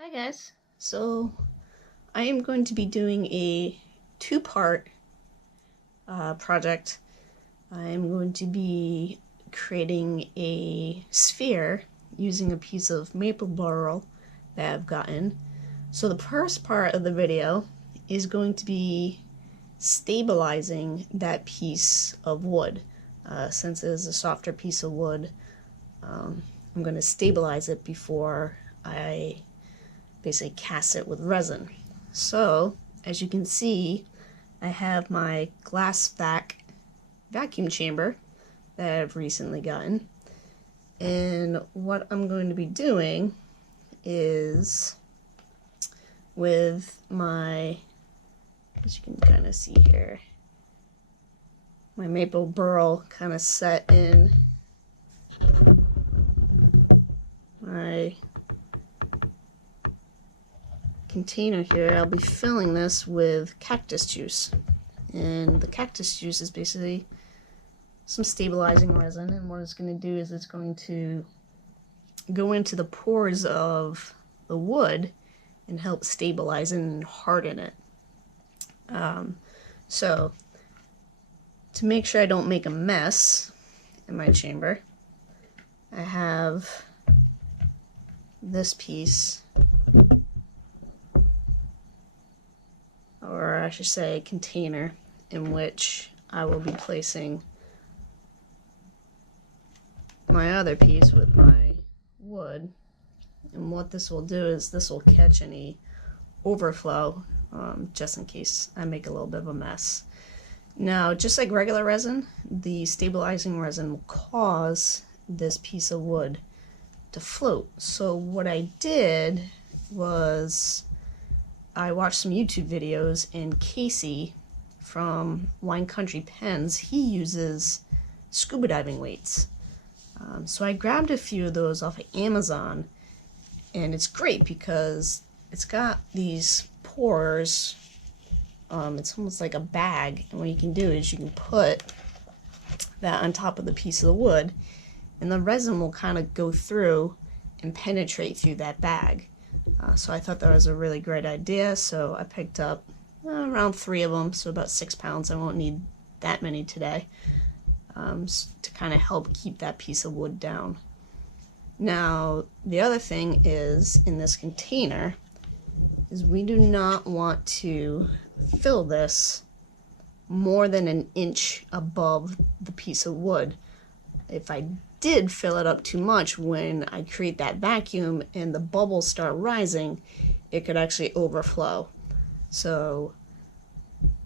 Hi guys, so I am going to be doing a two-part project. I'm going to be creating a sphere using a piece of maple burl that I've gotten. So the first part of the video is going to be stabilizing that piece of wood. Since it is a softer piece of wood, I'm going to stabilize it before I basically cast it with resin. So, as you can see, I have my glass vacuum chamber that I've recently gotten. And what I'm going to be doing is with my, as you can kind of see here, my maple burl kind of set in my container here. I'll be filling this with cactus juice, and the cactus juice is basically some stabilizing resin, and what it's going to do is it's going to go into the pores of the wood and help stabilize it and harden it. So to make sure I don't make a mess in my chamber, I have this piece, or I should say container, in which I will be placing my other piece with my wood. And what this will do is this will catch any overflow, just in case I make a little bit of a mess. Now, just like regular resin, the stabilizing resin will cause this piece of wood to float. So what I did was I watched some YouTube videos, and Casey from Wine Country Pens, he uses scuba diving weights. So I grabbed a few of those off of Amazon, and it's great because it's got these pores. It's almost like a bag, and what you can do is you can put that on top of the piece of the wood, and the resin will kind of go through and penetrate through that bag. So I thought that was a really great idea, so I picked up around 3 of them, so about 6 pounds. I won't need that many today, to kind of help keep that piece of wood down. Now, the other thing is, in this container, is we do not want to fill this more than an inch above the piece of wood. If I did fill it up too much, when I create that vacuum and the bubbles start rising, it could actually overflow. So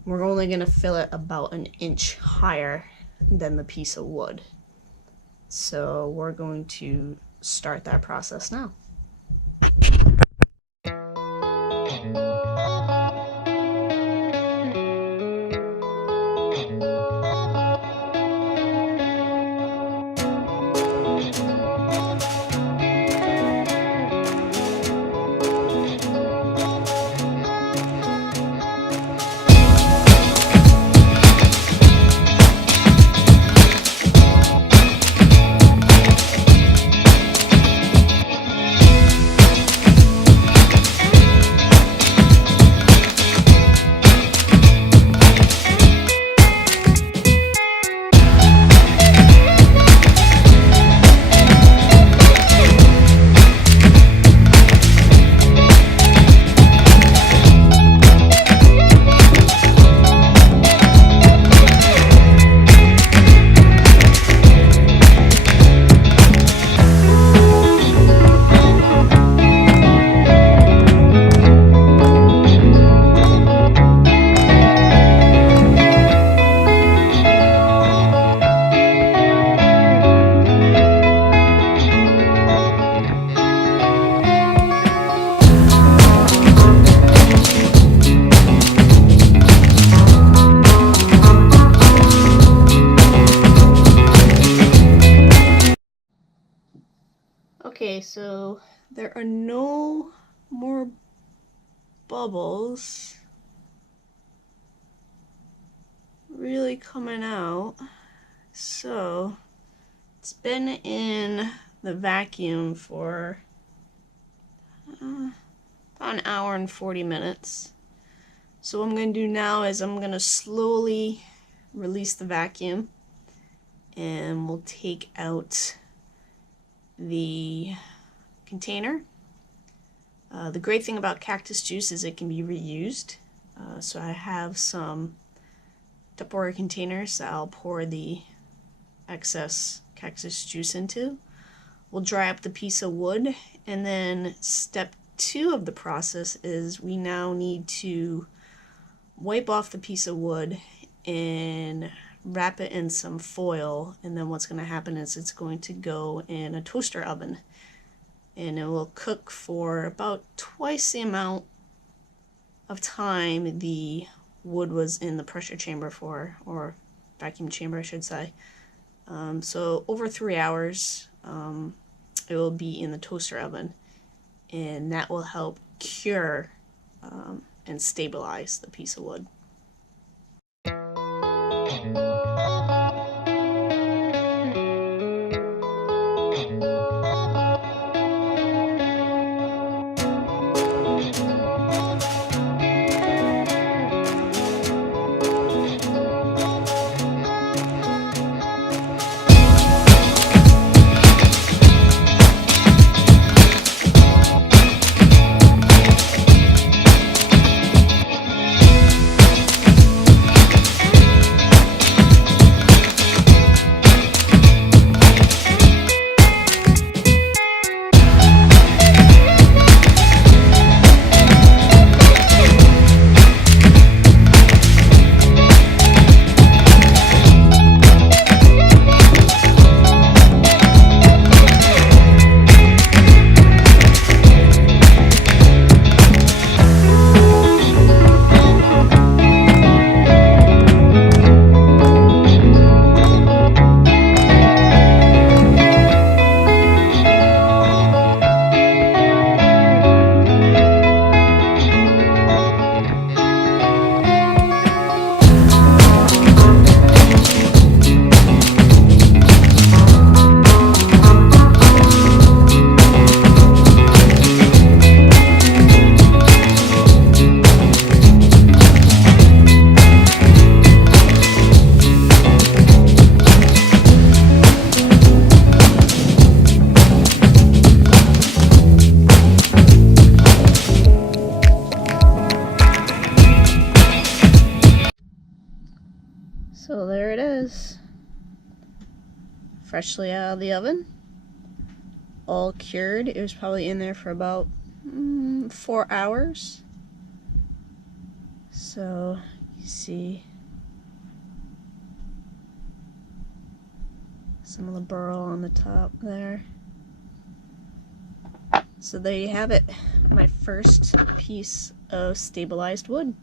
we're only going to fill it about an inch higher than the piece of wood. So we're going to start that process now. Okay, so there are no more bubbles really coming out. So it's been in the vacuum for about an hour and 40 minutes. So what I'm going to do now is I'm going to slowly release the vacuum, and we'll take out the container. The great thing about cactus juice is it can be reused. So I have some Tupperware containers that I'll pour the excess cactus juice into. We'll dry up the piece of wood, and then step 2 of the process is we now need to wipe off the piece of wood and wrap it in some foil, and then what's going to happen is it's going to go in a toaster oven, and it will cook for about twice the amount of time the wood was in the pressure chamber for, or vacuum chamber I should say. So over 3 hours it will be in the toaster oven, and that will help cure and stabilize the piece of wood. So there it is, freshly out of the oven, all cured. It was probably in there for about 4 hours. So you see some of the burl on the top there. So there you have it, my first piece of stabilized wood.